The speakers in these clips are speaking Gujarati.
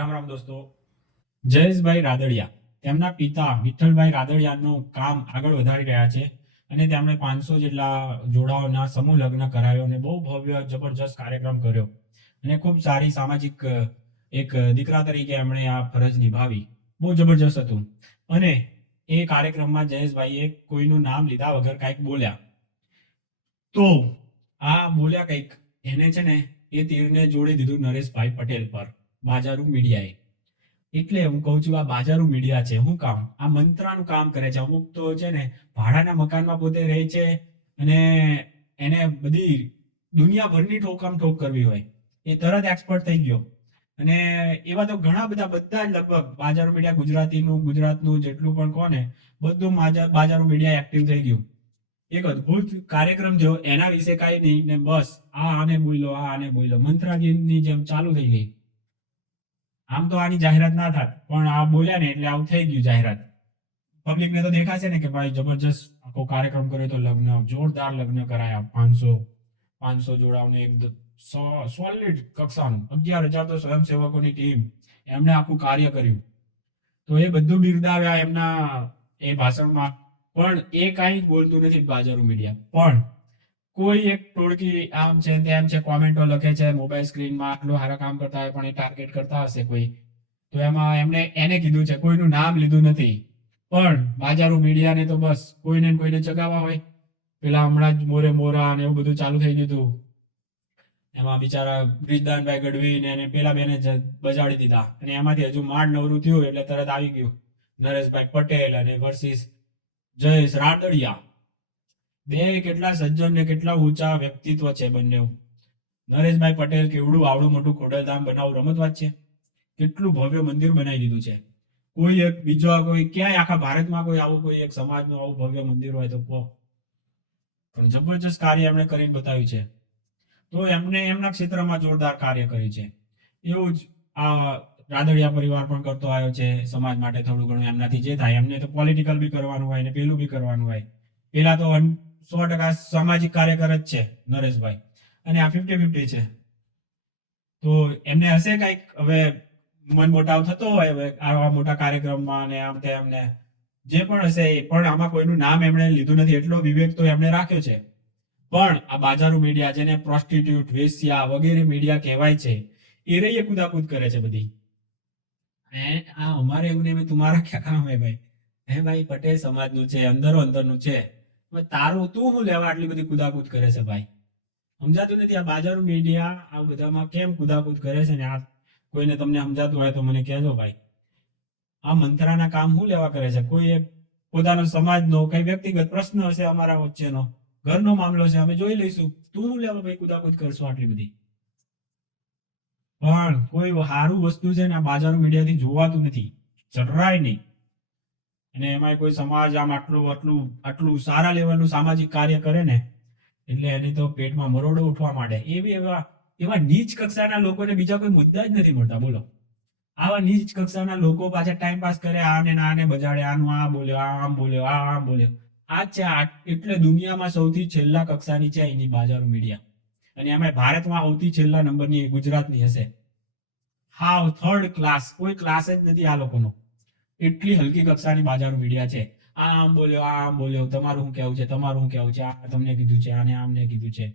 રામ રામ દોસ્તો. જયેશભાઈ રાદડિયા તેમના પિતા વિઠ્ઠલભાઈ રાદડિયાનું કામ આગળ વધારી રહ્યા છે અને તેમણે 500 જેટલા જોડાઓના સમૂહ લગ્ન કરાવ્યો અને બહુ ભવ્ય જબરજસ્ત કાર્યક્રમ કર્યો અને ખૂબ સારી સામાજિક એક દીકરા તરીકે એમણે આ ફરજ નિભાવી. બહુ જબરજસ્ત હતું. અને એ કાર્યક્રમમાં જયેશભાઈએ કોઈનું નામ લીધા વગર કંઈક બોલ્યા. તો આ બોલ્યા કંઈક એને છે ને એ તીરને જોડી દીધું નરેશભાઈ પટેલ પર, બાજારુ મીડિયાએ. એટલે હું કહું છું, આ બાજારુ મીડિયા છે. શું કામ? આ મંત્રાનું કામ કરે છે. અમુક તો છે ને ભાડાના મકાનમાં પોતે રહે છે અને એને બધી દુનિયાભરની ઠોકામ ઠોક કરવી હોય એ તરત એક્સપર્ટ થઈ ગયો. અને એવા તો ઘણા બધા જ લગભગ બાજારુ મીડિયા ગુજરાતનું જેટલું પણ કોને બધું બાજારુ મીડિયા એક્ટિવ થઈ ગયું. એક અદ્ભુત કાર્યક્રમ થયો, એના વિશે કાંઈ નહીં ને બસ આ આને બોલ્યો મંત્રાગીની જેમ ચાલુ થઈ ગઈ. આમ તો આની જાહેરાત ના થાત, પણ આ બોલ્યા ને એટલે આવું થઈ ગયું જાહેરાત. પબ્લિકને તો દેખાશે ને કે ભાઈ જબરજસ્ત આખો કાર્યક્રમ કર્યો તો લગ્ન, જોરદાર લગ્ન કરાયા. 500 જોડાઓને એક સોલિડ કક્ષાનું 11,000 તો સ્વયંસેવકોની ટીમ, એમણે આખું કાર્ય કર્યું. તો એ બધું બિરદાવ્યા એમના એ ભાષણમાં. પણ એ કાંઈ જ બોલતું નથી બાજારુ મીડિયા. પણ કોઈ એક ટોળકી આમ છે તેમ છે, કોમેન્ટો લખે છે મોબાઈલ સ્ક્રીનમાં, આટલું સારા કામ કરતા હોય પણ એ ટાર્ગેટ કરતા હશે કોઈ, તો એમાં એમણે એને કીધું છે, કોઈનું નામ લીધું નથી. પણ બાજારુ મીડિયાને તો બસ કોઈને ચગાવવા હોય. પેલા હમણાં જ મોરે મોરા અને એવું બધું ચાલુ થઈ ગયું હતું. એમાં બિચારા બ્રિજદાનભાઈ ગઢવી ને એને પેલા બેને બજાડી દીધા અને એમાંથી હજુ માંડ નવરું થયું એટલે તરત આવી ગયું નરેશભાઈ પટેલ અને વર્સિસ જયેશ રાદડિયા. બે કેટલા સજ્જન ને કેટલા ઊંચા વ્યક્તિત્વ છે બંને. નરેશભાઈ પટેલ કેવડું આવડું મોટું ખોડલધામ બનાવું રમત વાત છે. કેટલું ભવ્ય મંદિર બનાવી દીધું છે. કોઈ એક બીજો કોઈ ક્યાંય આખા ભારતમાં કોઈ આવું કોઈ એક સમાજનું આવું ભવ્ય મંદિર હોય તો કહો. પણ જબરજસ્ત કાર્ય એમણે કરીને બતાવ્યું છે. તો એમને એમના ક્ષેત્રમાં જોરદાર કાર્ય કર્યું છે. એવું જ આ રાદડિયા પરિવાર પણ કરતો આવ્યો છે સમાજ માટે થોડું ઘણું એમનાથી જે થાય. એમને તો પોલિટિકલ બી કરવાનું હોય ને પેલું બી કરવાનું હોય. પેલા તો 100% સામાજિક કાર્યકર જ છે નરેશભાઈ, અને આ 50-50 છે. તો એમને હશે કંઈક હવે મન મોટાવ થતો હોય હવે આવા મોટા કાર્યક્રમમાં અને આમ તેમ ને જે પણ હશે એ, પણ આમાં કોઈનું નામ એમણે લીધું નથી. એટલો વિવેક તો એમણે રાખ્યો છે. પણ આ બાજારુ મીડિયા, જેને પ્રોસ્ટિટ્યુટ, વેશ્યા વગેરે મીડિયા કહેવાય છે, એ રહી કુદાકૂદ કરે છે બધી. આ અમારે એવું નહીં, તમારા ક્યાં કામ હે ભાઈ? હે ભાઈ, પટેલ સમાજનું છે, અંદરનું છે. તારું તું શું લેવા આટલી બધી કુદાકૂદ કરે છે ભાઈ? સમજાતું નથી. આ બાજારુ મીડિયા આ બધામાં કેમ કુદાકૂદ કરે છે ને આ કોઈને તમને સમજાતું હોય તો મને કહેજો ભાઈ. આ મંત્રાના કામ શું લેવા કરે છે? કોઈ એક પોતાનો સમાજનો કઈ વ્યક્તિગત પ્રશ્ન હશે, અમારા વચ્ચેનો ઘરનો મામલો છે, અમે જોઈ લઈશું. તું શું લેવા ભાઈ કુદાકૂદ કરશો આટલી બધી? પણ કોઈ સારું વસ્તુ છે ને આ બાજારુ મીડિયાથી જોવાતું નથી, જરાય નહીં. અને એમાં કોઈ સમાજ આમ આટલું સારા લેવલનું સામાજિક કાર્ય કરે ને એટલે એની તો પેટમાં મરોડો ઉઠવા માંડે. એવા નીચ કક્ષાના લોકોને બીજા કોઈ મુદ્દા જ નથી મળતા. બોલો, આવા નીચ કક્ષાના લોકો પાછા ટાઈમ પાસ કરે, આને નાને બજાડે, આનું આ બોલ્યો, આ આમ બોલ્યો, આ આમ બોલ્યો. આ છે એટલે દુનિયામાં સૌથી છેલ્લા કક્ષાની છે એની બાજારુ મીડિયા. અને એમાં ભારતમાં સૌથી છેલ્લા નંબરની ગુજરાતની હશે. હાવ થર્ડ ક્લાસ, કોઈ ક્લાસ જ નથી આ લોકોનો. એટલી હલકી કક્ષાની બાજારુ મીડિયા છે. આ આમ બોલ્યો, તમારું શું કહેવું છે, આ તમને કીધું છે, આને આમને કીધું છે.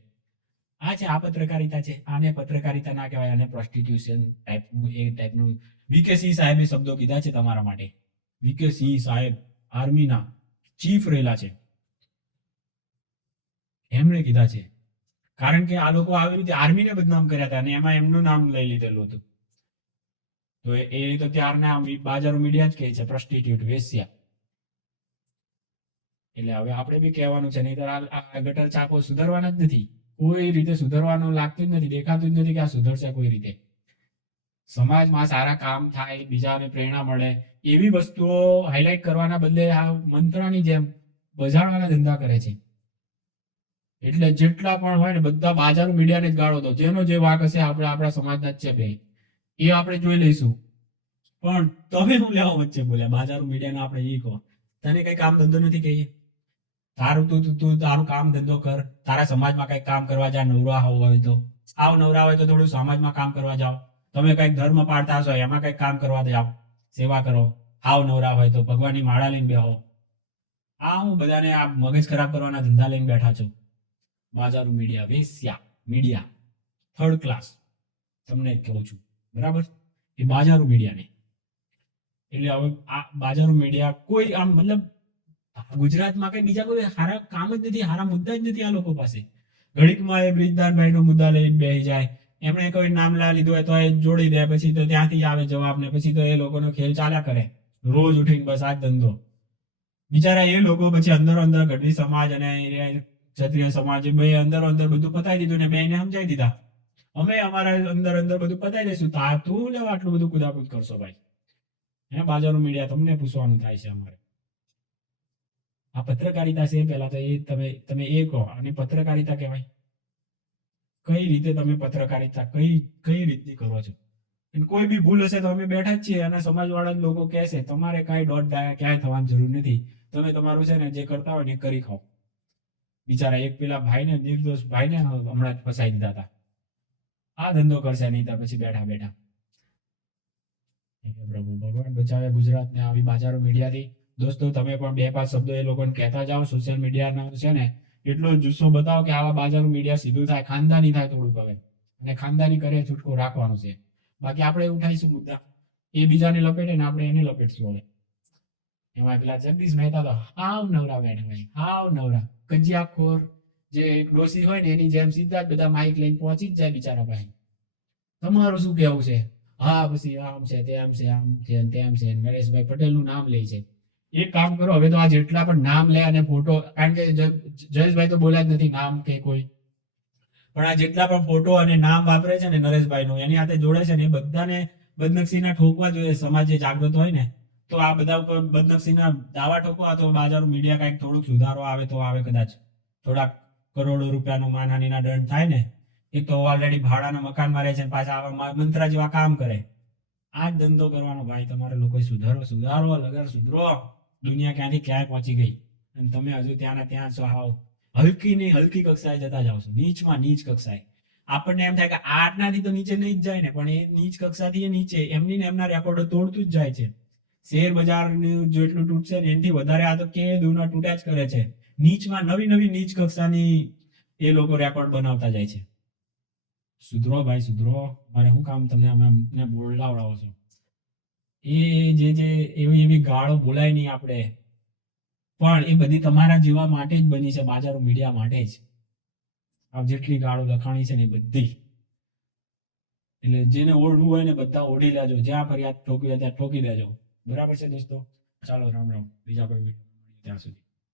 આ છે આ પત્રકારિતા છે. આને પત્રકારિતા ના કહેવાય, આને પ્રોસ્ટિટ્યુશન ટાઈપનું. વીકે સિંહ સાહેબે શબ્દો કીધા છે તમારા માટે. વીકે સિંહ સાહેબ આર્મીના ચીફ રહેલા છે, એમણે કીધા છે. કારણ કે આ લોકો આવી રીતે આર્મીને બદનામ કર્યા હતા અને એમાં એમનું નામ લઈ લીધેલું હતું. તો એ તો ત્યારના બાજારુ મીડિયા જ કહે છે પ્રોસ્ટિટ્યુટ, વેશ્યા. એટલે હવે આપણે બી કહેવાનું છે, નહીં તો આ ગટર ચાકો સુધરવાના જ નથી. કોઈ રીતે સુધરવાનું લાગતું જ નથી, દેખાતું જ નથી કે આ સુધરશે કોઈ રીતે. સમાજમાં સારા કામ થાય, બીજાને પ્રેરણા મળે એવી વસ્તુઓ હાઇલાઇટ કરવાના બદલે આ મંત્રાની જેમ બજાડવાના ધંધા કરે છે. એટલે જેટલા પણ હોય ને બધા બાજારુ મીડિયાને જ ગાળો દો. જેનો જે વાંક હશે આપણા સમાજના જ છે ભાઈ, એ આપણે જોઈ લઈશું. પણ તમે શું લેવા વચ્ચે બોલ્યા? બાજારુ મીડિયાને આપણે એ કહો. તને કઈ કામ ધંધો નથી કહીએ? તું તારું કામ ધંધો કર. તારા સમાજમાં કઈ કામ કરવા જા. નવરા હોય તો થોડું સમાજમાં કામ કરવા જાઓ. તમે કઈક ધર્મ પાળતા હશો, એમાં કઈક કામ કરવા જાઓ, સેવા કરો. હાવ નવરા હોય તો ભગવાનની માળા લઈને બેહો. આ હું બધાને આ મગજ ખરાબ કરવાના ધંધા લઈને બેઠા છું. બાજારું મીડિયા, વેશ્યા મીડિયા, થર્ડ ક્લાસ. તમને જ કહું છું, બરાબર? એ બાજારું મીડિયા નહીં. એટલે હવે આ બાજારું મીડિયા કોઈ આમ મતલબ ગુજરાતમાં કઈ બીજા કોઈ સારા કામ જ નથી, સારા મુદ્દા જ નથી આ લોકો પાસે. ઘડીકમાં એ બ્રિજદાનભાઈ નો મુદ્દા લઈને બેસી જાય. એમણે કોઈ નામ લીધું હોય તો એ જોડી દે, પછી તો ત્યાંથી આવે જવાબ ને પછી તો એ લોકોનો ખેલ ચાલ્યા કરે. રોજ ઉઠીને બસ આ જ ધંધો. બિચારા એ લોકો પછી અંદરો અંદર ગઢવી સમાજ અને ક્ષત્રિય સમાજ બે અંદરો અંદર બધું પતાવી દીધું ને બેને સમજાવી દીધા, અમે અમારા અંદર અંદર બધું પતાવી દઈશું, તું લેવા આટલું બધું કુદાકુદ કરશો ભાઈ? હે બાજારનું મીડિયા તમને પૂછવાનું થાય છે અમારે. આ પત્રકારિતા છે પહેલા તો એ તમે એ કહો. અને પત્રકારિતા કહેવાય? કઈ રીતે તમે પત્રકારિતા કઈ રીતની કરો છો? કોઈ બી ભૂલ હશે તો અમે બેઠા જ છીએ અને સમાજવાળા લોકો કહેશે તમારે કાંઈ દોઢ ક્યાંય થવાની જરૂર નથી, તમે તમારું છે ને જે કરતા હોય ને એ કરી ખાઓ. બિચારા એક પેલા ભાઈને, નિર્દોષ ભાઈને હમણાં જ ફસાઈ દીધા હતા. આ ધંધો કરશે નહીં તો પછી બેઠા બેઠા. પ્રભુ ભગવાન બચાવે ગુજરાતને આવી બાજારો મીડિયાથી. દોસ્તો તમે પણ બે પાંચ શબ્દો એ લોકોને કહેતા જાઓ. સોશિયલ મીડિયાનો છે ને એટલો જુસ્સો બતાવો કે આવા બાજારો મીડિયા સીધું થાય, ખાનદાની થાય થોડુંક હવે. અને ખાનદાની કરે છૂટકો રાખવાનું છે. બાકી આપણે ઉઠાઈશું મુદ્દા, એ બીજાને લપેટે ને આપણે એને લપેટશું. હવે એમાં પેલા જગદીશ મહેતા તો હાવ નવરા બેઠા ભાઈ, હાવ નવરા. કજિયાખોર જે એક ડોસી હોય ને એની જેમ સીધા જ બધા માઇક લઈને પહોંચી જ જાય બિચારા ભાઈ. તમારું શું કેવું છે? હા પછી આમ છે તેમ છે, આમ છે તેમ છે. નરેશભાઈ પટેલ નું નામ લે છે. એક કામ કરો, હવે તો આ જેટલા પણ નામ લે અને ફોટો, કારણ કે જયેશભાઈ તો બોલ્યા જ નથી નામ કે કોઈ, પણ આ જેટલા પણ ફોટો અને નામ વાપરે છે ને નરેશભાઈ નું, એની હાથે જોડે છે ને, એ બધાને બદનક્ષીના ઠોકવા જોઈએ. સમાજે જાગૃત હોય ને તો આ બધા ઉપર બદનક્ષીના દાવા ઠોકવા, તો બાજારું મીડિયા કઈક થોડુંક સુધારો આવે તો આવે. કદાચ થોડાક કરોડો રૂપિયાનું માનહાનિના દંડ થાય ને. એક તો ઓલરેડી ભાડાના મકાનમાં રહે છે, પાછા આવા મંત્રા જેવા કામ કરે. આ જ ધંધો કરવાનો ભાઈ. તમારે લોકો સુધારો લગર સુધરો. દુનિયા ક્યાંથી ક્યાંય પહોંચી ગઈ અને તમે હજુ ત્યાંના ત્યાં છો. હાવ હલકી કક્ષાએ જતા જાવ છો, નીચમાં નીચ કક્ષાએ. આપણને એમ થાય કે આટનાથી તો નીચે નહીં જ જાય ને, પણ એ નીચ કક્ષાથી એ નીચે એમની ને એમના રેકોર્ડો તોડતું જ જાય છે. શેર બજારનું જેટલું તૂટશે ને એનાથી વધારે આ તો કે દૂરના તૂટ્યા જ કરે છે. નીચમાં નવી નીચ કક્ષાની એ લોકો રેકોર્ડ બનાવતા જાય છે. સુધરો ભાઈ સુધરો. મારે શું કામ તમને અમને બોલાવડાવો છો? એ જે એવી ગાળો બોલાય નહીં આપણે, પણ એ બધી તમારા જેવા માટે જ બની છે, બાજારો મીડિયા માટે જ. આ જેટલી ગાળો લખાણી છે ને એ બધી, એટલે જેને ઓઢવું હોય ને બધા ઓઢી લેજો. જ્યાં ફરિયાદ ઠોકી હોય ત્યાં ઠોકી દેજો. બરાબર છે દોસ્તો? ચાલો રામ રામ. બીજા કોઈ વિડીયો ત્યાં સુધી.